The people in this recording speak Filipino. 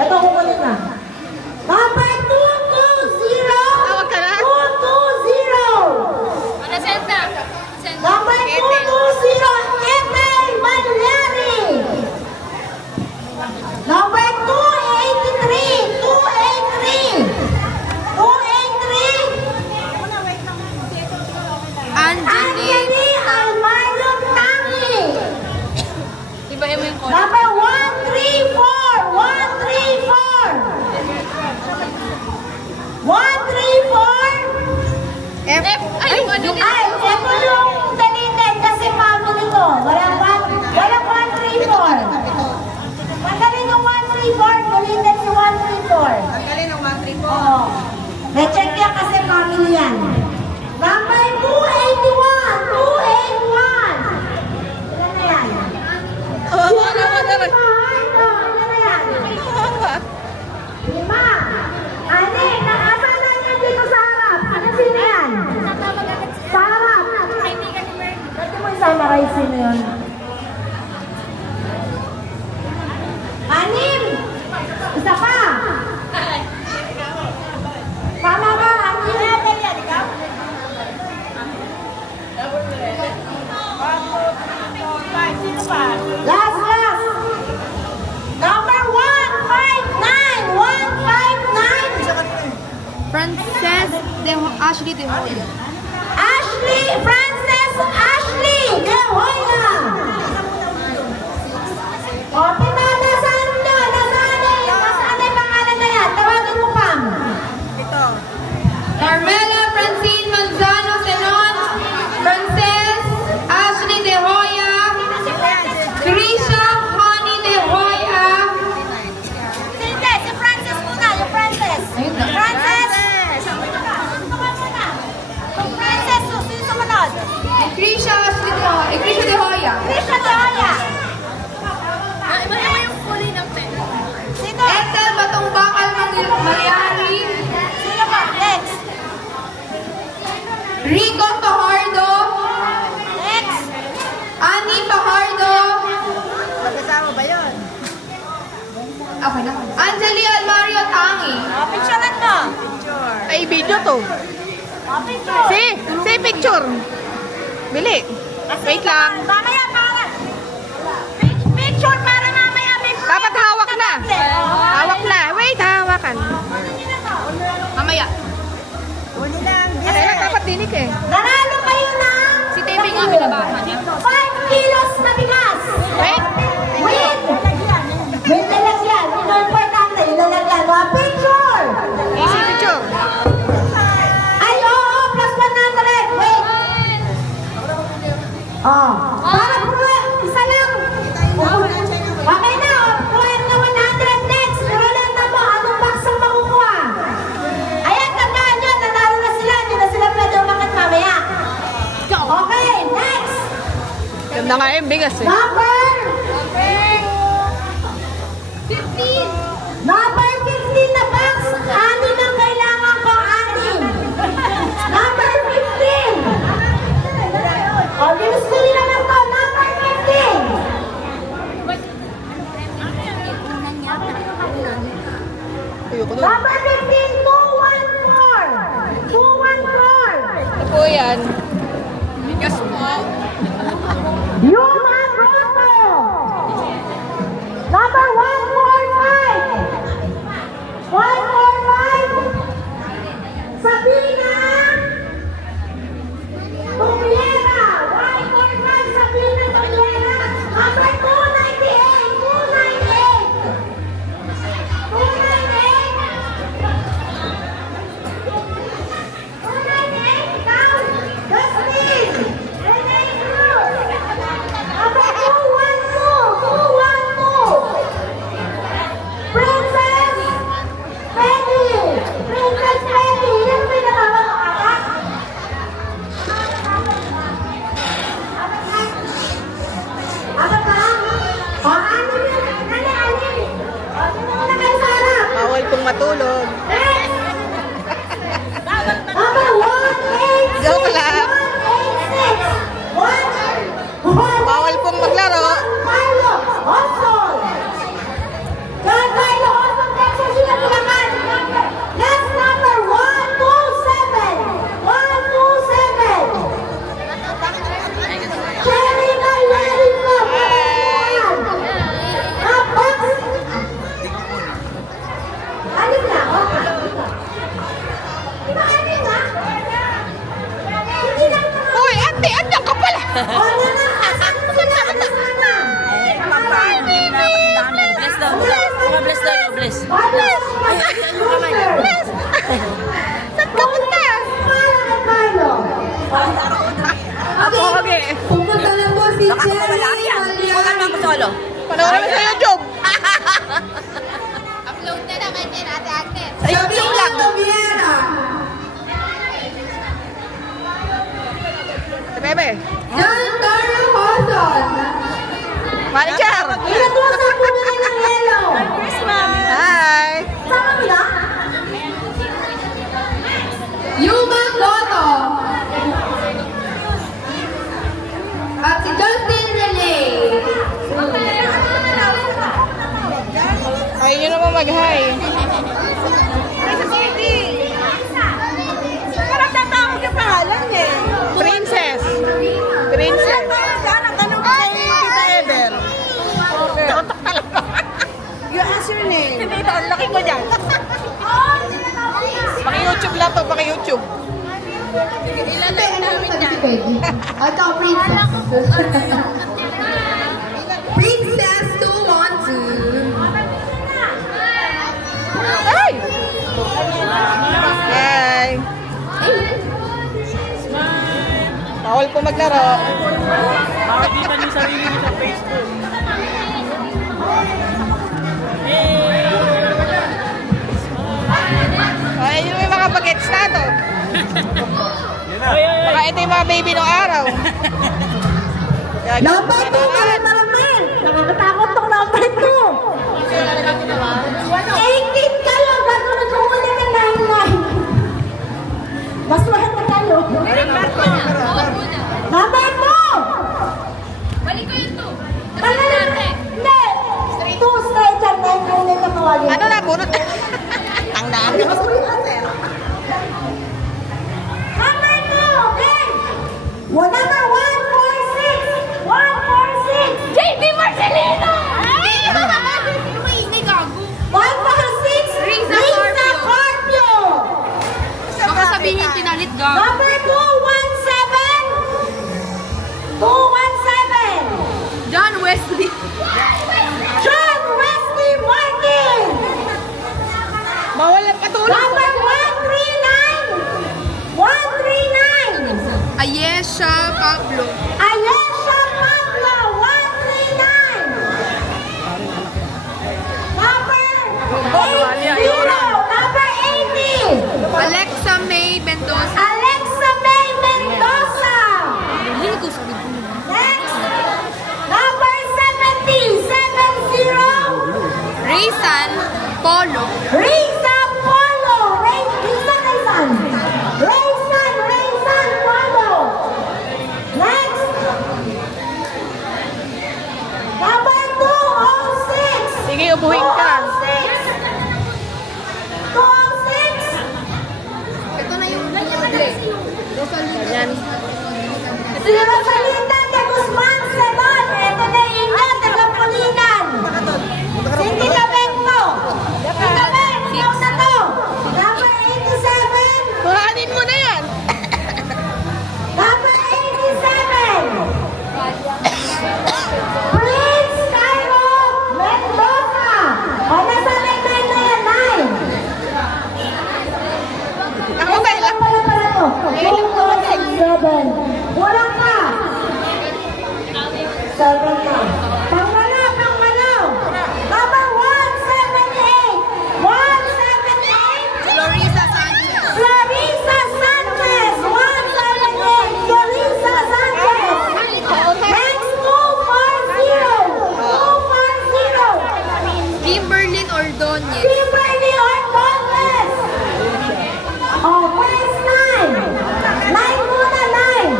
Ito, kukunin na. Number 220. Tawag ka na? 220. Ano, send na? Number 220. Ethel Manueri. Number 283. 283. 283. Anthony Almaro Tangi. Diba mo yung call? Number 134. 134. 134. F. Ay, yung ano nila? Ay, ito yung deleted kasi family ko. Walang 134. Magaling yung 134. Deleted si 134. Ang galing ng 134. Oo. Na-check yan kasi family yan. Number 281. 281. Ilan na yan? Wala naman. Ilan na yan? 5. Ane, nakasana niya dito sa harap. Ano sino yan? Sa harap. Pwede mo i-summarize sino yun? Anim. Isa pa. Tama ba? Anim. Last. Number 159. 159. Frances Ashley De Hoya. Ashley Frances Ashley De Hoya. O, pinala saan nyo? Nasaan yung pangalan na yan? Tawagin mo, Pam. Ito. Carmela Francine Manzano Senon. Frances Ashley De Hoya. Krisha Honey De Hoya. Hindi, si Frances muna. Yung Frances. Frances. Yung Frances, sino sumunod? Krisha Ashley De Hoya. Krisha De Hoya. Krisha De Hoya. Iba yung kulay ng pen. Sino? Ethel Batongbakal Mariari. Sino pa? Next. Rico Fajardo. Next. Annie Fajardo. Magkasama ba yun? Okay na. Anjali Almario Tangi. Picturean mo. Ay, video to. Picture. Si picture. Bili. Wait lang. Mamaya para. Picture para mamaya may Dapat hawak na. Hawak na. Wait, hawakan. Mamaya. Ano lang, dapat dinig eh. Nanalo kayo na Si Tebe nga binabahan niya. 5 kilos na bigas. Wait. Wait. Wait lalagyan. Ito ang importante. Ilalagyan. Mga picture. Easy picture. Ay, oo. Plus 100. Wait. Oh. Para puro. Isa lang. Okay na. Kuhan na 100 next. Rolanda mo. Anong box ang makukuha? Ayan, tandaan nyo. Nanalo na sila. Hindi na sila pwede umakit mamaya. Okay, next. Ganda nga yung bigas eh. Number 15 na box. Anim ang kailangan ko. Anim. Number 15. O, ginusto nila lang to. Number 15. Ayoko doon. Number 15, 214. 214. Ito po yan. Bigas mo. Yuma Grotto. Number 145. 145. Sabina Tumiera. 145. Sabina Tumiera. Number 298. 298. 298. Count. Justin. Renee Cruz. Number 212. 212. Princess Peggy. Princess Peggy. Yan may natawa ko ata. Ano ba? O, ano yun? Ano? O, sino muna kayo sa harap? Bawal pong matulog. Next. Number 186. Joke lang. 186. Bawal pong maglaro. Carlo Oson. Carlo Oson mag-hi. Parang tatawag yung pangalan eh. Princess. Princess. Ang tanong ko kay Tita Ever. You answer your name. Hindi ito, ang laki ko dyan. Paki-YouTube lang to, paki-YouTube. Ilalagay namin dyan. Ito, princess. Princess 212. Ay! Hi! Bawal po maglaro. Makikita niyo yung sarili niyo sa Facebook. Ay, yun yung mga bagets na to. Ay, ay, Baka ito yung mga baby nung araw. Number 2, Maramil. Nakakatakot tong number 2. 18 kayo, bago nag-uuli ng 99. Maswerte kayo. Number 2. Balik ko yung 2. Hindi. 2 straight yan. 99 na tawagin. Ano na, bunot? Ang dami. Number 2, okay. Number 146. 146. JB Marcelino! Ay! Maingay gago. 146. Risa Risa Carpio. Baka sabihin yung tinalit gago. Number 217. 217. John Wesley. John Wesley Martin. Bawal ang patulog. Number 139. 139. Ayesha Pablo. Ayesha Pablo. 139. Number 80. Number 80. Alexa May Mendoza. Alexa May Mendoza. Hindi ko sabi ko. Next. Number 70. 70. Raysan Polo. Risa Polo. Raysan. Raysan Polo. Next. Number 206. Sige, ubuhin ka. 206. Ito na yung Yan. Si Rosalinda de Guzman Sebon. Ito na yung inyo, tagapulinan. Cindy Lamento. Ito na, ikaw na to. Number 87. Kuhanin mo na yan. Number 87. Prince Cairo Mendoza. O, nasa may na yan, 9. Ako ba ilang? Wala pala to. 207. Kulang ka. 7